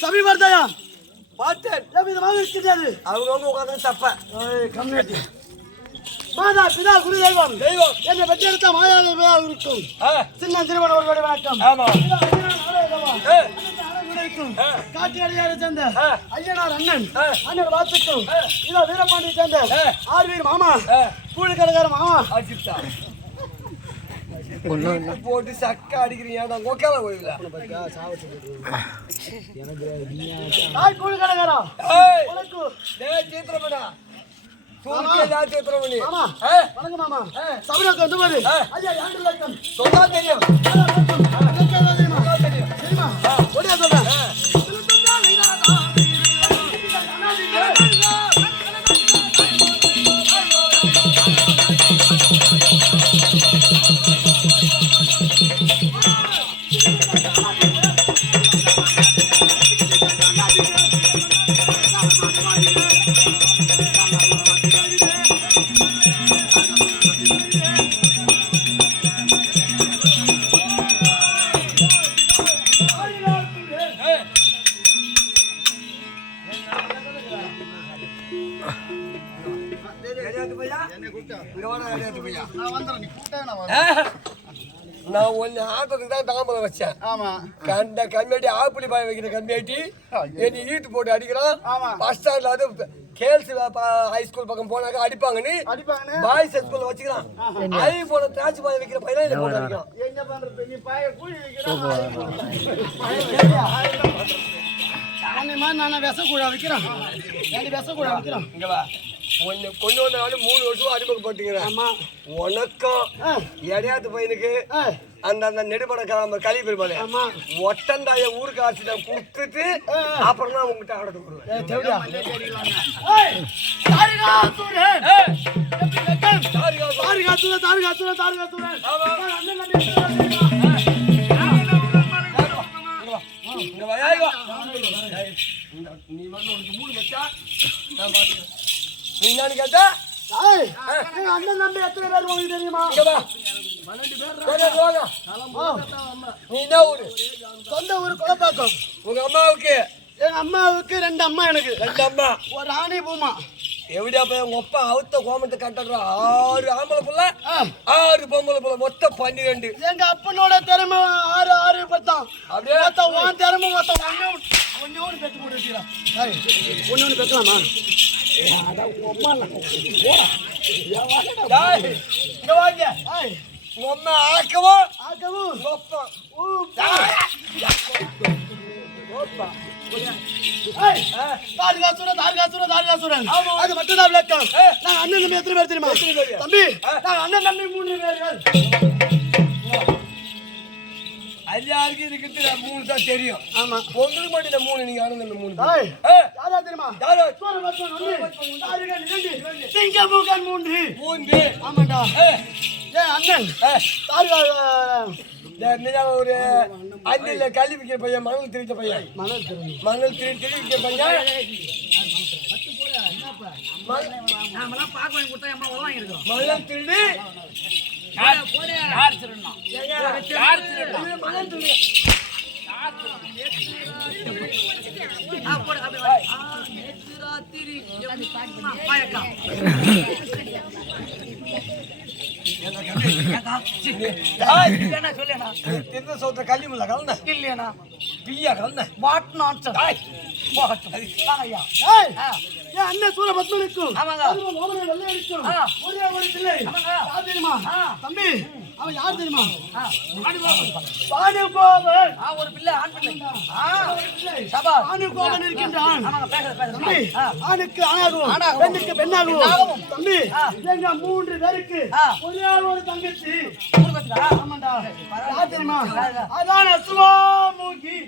சபி வருதாயா பார்த்தேன் இருக்கிறது அவங்க உட்காந்து தப்ப கம்யூனிட்டி மாதா பிதா குரு தெய்வம் என்னை பெற்றெடுத்த மாயாதேவியாக இருக்கும் சின்ன திருமண ஒரு வணக்கம் காட்டி அடியாரை சேர்ந்த ஐயனார் அண்ணன் அண்ணன் வாழ்த்துக்கும் இதோ வீரபாண்டியை சேர்ந்த ஆர்வீர் மாமா கூலி கடைக்கார மாமா போட்டு சக்கா அடிக்கிறீங்க கூலி கடைக்காரா சீத்திரமடா வணக்கம் மாமா சபரிக்கு வந்து பாரு ஐயா யாரு லட்சம் சொன்னா தெரியும் சரிமா ஓடியா சொல்றேன் நான் ஒன்னு ஆட்டத்துக்கு தான் தாமதம் வச்சேன். ஆமா கண்ட கம்மியாட்டி ஆப்பிளி பாய வைக்கிற கம்மியாட்டி என்னை ஈட்டு போட்டு அடிக்கிறான். பஸ் ஸ்டாண்ட்ல அது கேல்ஸ் ஹைஸ்கூல் பக்கம் போனாக்க அடிப்பாங்கன்னு பாய்ஸ் ஸ்கூல்ல வச்சுக்கிறான். ஐ போன திராட்சை பாய வைக்கிற பையன் என்ன போட்டு அடிக்கிறான். என்ன பண்றது நீ பாய கூலி வைக்கிறான். நான் விச கூட வைக்கிறேன். விச கூட வைக்கிறேன். இங்க வா ஒன்னு கொண்டு வந்தாலும் 3 வருஷம் அறிமுகப்பட்டுக்கிறேன். உனக்கும் எடையாத்து பையனுக்கு அந்த நெடுபட கழி பெருமாள் ஒட்டந்தாய ஊருக்கு ஆட்சி நான் கொடுத்துட்டு அப்புறம் தான் உங்ககிட்ட ஆடத்து நீ வந்து உனக்கு 3 வச்சா நான் பாத்துக்கிறேன். நீ என்னன்னு கேட்டா அண்ணன் நம்பி எத்தனை பேர் உங்களுக்கு தெரியுமா? நீ என்ன ஊரு? சொந்த ஊரு குளப்பாக்கம். உங்க அம்மாவுக்கு? எங்க அம்மாவுக்கு 2 அம்மா. எனக்கு 2 அம்மா, ஒரு ராணி பூமா. எப்படியா போய் உங்க அப்பா அவுத்த கோமத்தை கட்டுற 6 ஆம்பளை புள்ள 6 பொம்பளை புள்ள மொத்தம் 12. எங்க அப்பனோட திறமை 6 10 அப்படியே உன் திறமை மொத்தம் ஒன்னு பெற்று போட்டுக்கிறான். ஒன்னு பெற்றலாமா? அது மட்டும் தான் விளக்கம். நான் அண்ணன் தம்பி எத்தனை பேர் தெரியுமா? தம்பி நான் அண்ணன் தம்பி 3 பேர்கள். எல்லாருக்கும் இதுக்கிட்டு 3 தான் தெரியும். ஆமா உங்களுக்கு மட்டும் இந்த 3. நீங்க அண்ணன் தம்பி 3 யாரா தெரியுமா? சிங்கமுகன் 3. ஆமாண்டா. அண்ணன் ஒரு அஞ்சில கல்வி விற்கிற பையன், மணல் திரிச்ச பையன், மணல் திரிவிக்கிற பையன், மணல் திருடி கல்வி முல்ல கலந்த இல்லையா பியா கலந்த வாட் நாட் அண்ணன் சூரபத்மனுக்கும் ஒரே ஒரு பிள்ளை தெரியுமா தம்பி? அவன் யார் தெரியுமா? ஒரு பிள்ளை ஆண் பிள்ளை ஆணுகோபன் இருக்கின்றான். தம்பி ஆணுக்கு ஆணாகவும் பெண்ணுக்கு பெண்ணாகவும். தம்பி எங்க 3 பேருக்கு ஒரே ஒரு தங்கச்சி. ஆமாண்டா யார் தெரியுமா? அதான் அசுவாமுகி.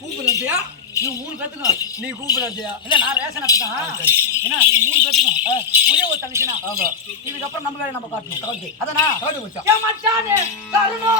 கூப்பிடுறியா? நீ 3 பேத்துக்கும் நீ கூப்பிடாதியா? இல்ல நான் ரேஷன் எடுத்துதான். ஏன்னா நீ 3 பேத்துக்கும் ஒரே ஒரு தங்கச்சினா இதுக்கப்புறம் நம்ம வேலை நம்ம காட்டணும். அதனா காட்டு மச்சான். ஏ மச்சானே தருணோ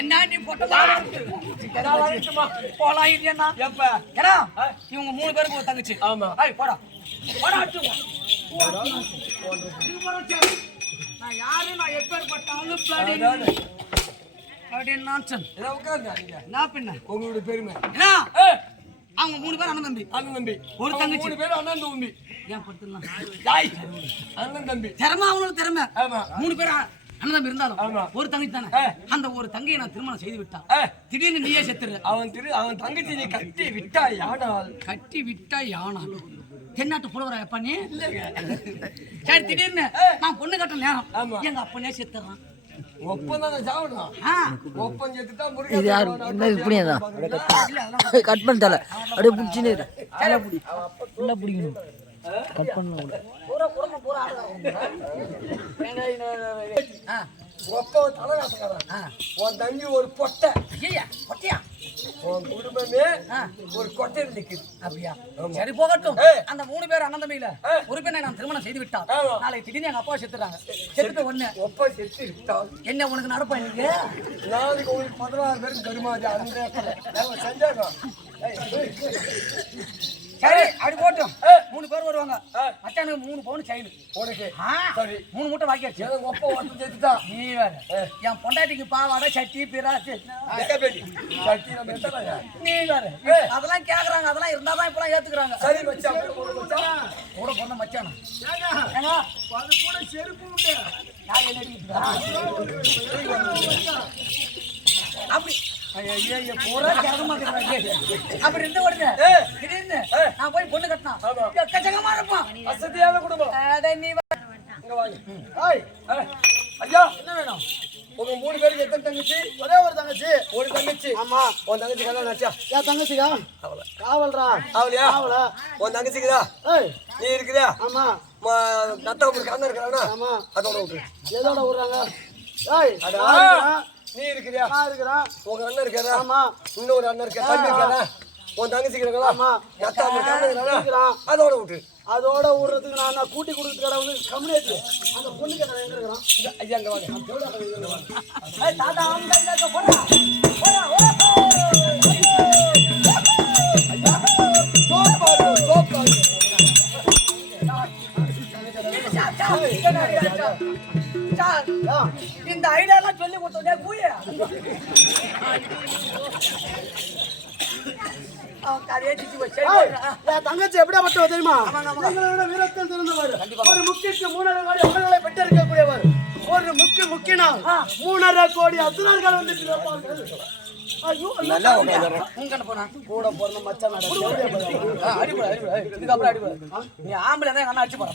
என்ன நீ போட்டலாம் போலாம் இல்லையா எப்ப ஏன்னா இவங்க 3 பேருக்கு ஒரு தங்கச்சி ஆமா போடா போடா நான் யாரு நான் எப்பேற்பட்டாலும் நான் பின்ன உங்களோட பெருமை அவங்க 3 பேர் அண்ணன் தம்பி ஒரு தங்கச்சி 3 பேர் அண்ணன் தம்பி ஏன் படுத்துலாம் அண்ணன் தம்பி திறமை அவங்களுக்கு திறமை ஆமா 3 பேர் அண்ணன் தம்பி இருந்தாலும் ஆமா ஒரு தங்கச்சி தானே அந்த ஒரு தங்கையை நான் திருமணம் செய்து விட்டான் திடீர்னு நீயே செத்துற அவன் தங்கச்சி நீ கட்டி விட்டாய் யானால் தென்னாட்டு புலவரா எப்ப நீ சரி திடீர்னு நான் பொண்ணு கட்ட நேரம் எங்க அப்பனே செத்துறான் ஒப்பந்தானே சாவணும் ஒப்பம் செத்துட்டா கட் பண்ணல அப்படியே பிடிச்சினே பிடிக்கணும் கட் பண்ணலாம் உன் தங்கி ஒரு பொட்டை பொட்டையா உன் குடும்பமே ஒரு கொட்டையில் நிக்குது அப்படியா சரி போகட்டும் அந்த 3 பேர் அண்ணன் தம்பியில ஒரு பெண்ணை நான் திருமணம் செய்து விட்டான் நாளைக்கு திடீர்னு எங்க அப்பா செத்துறாங்க செத்துட்டு ஒண்ணு ஒப்ப செத்து விட்டான் என்ன உனக்கு நடப்பா இன்னைக்கு நாளைக்கு உங்களுக்கு 16 பேருக்கு தருமாதி அந்த செஞ்சாங்க சரி அப்படி போட்டோம் 3 பேர் வருவாங்க மச்சானுக்கு 3 பவுன் செயின் உனக்கு சரி 3 மூட்டை வாங்கியாச்சு ஒப்ப ஒட்டு செத்துட்டான் நீ வேற என் பொண்டாட்டிக்கு பாவாடை சட்டி பிராச்சு சட்டி நம்ம எத்தனை நீ வேற அதெல்லாம் கேக்குறாங்க அதெல்லாம் இருந்தாதான் இப்பெல்லாம் ஏத்துக்கிறாங்க சரி மச்சான் கூட பொண்ணு மச்சானா அது கூட செருப்பு உண்டு நான் என்ன அப்படி அப்படி இருந்த உடனே திடீர்னு நான் போய் பொண்ணு கட்டினா எக்கச்சக்கமா இருப்பான் வசதியான குடும்பம் நீ ஐயா என்ன வேணும் உங்க 3 பேருக்கு எத்தனை தங்கச்சி ஒரே ஒரு தங்கச்சி ஆமா உன் தங்கச்சி கல்யாணம் ஆச்சா என் தங்கச்சிக்கா காவல்ரா அவளையா உன் தங்கச்சிக்குதா நீ இருக்குதா ஆமா நத்தவங்களுக்கு அண்ணன் இருக்கிறானா ஆமா அதோட விட்டு எதோட விடுறாங்க நீ இருக்கிறியா நான் இருக்கிறேன் உங்க அண்ணன் இருக்காரா ஆமா இன்னொரு அண்ணன் இருக்கா தம்பி இருக்காரா உன் தங்கச்சிக்கு இருக்காரா ஆமா அதோட விட்டு அதோட விடுறதுக்கு நான் கூட்டி கொடுத்து கடை வந்து கம்யூனிட்டி அந்த பொண்ணுக்கு நான் எங்க இருக்கிறோம் ஐயா அங்க வாங்க தாத்தா அவங்க போடா இந்த ஐடியா எல்லாம் சொல்லி கொடுத்தோம் கூய தங்கச்சி எப்படியா பட்டவ தெரியுமா வீரத்தில் திறந்தவர் ஒரு முக்கிக்கு 3.5 கோடி அவர்களை பெற்றிருக்கக்கூடியவர் ஒரு முக்கிய நாள் 3.5 கோடி அசுரர்கள் வந்துட்டு கூட போற மச்சான் நீ ஆம்பளை தான் அடிச்சு போற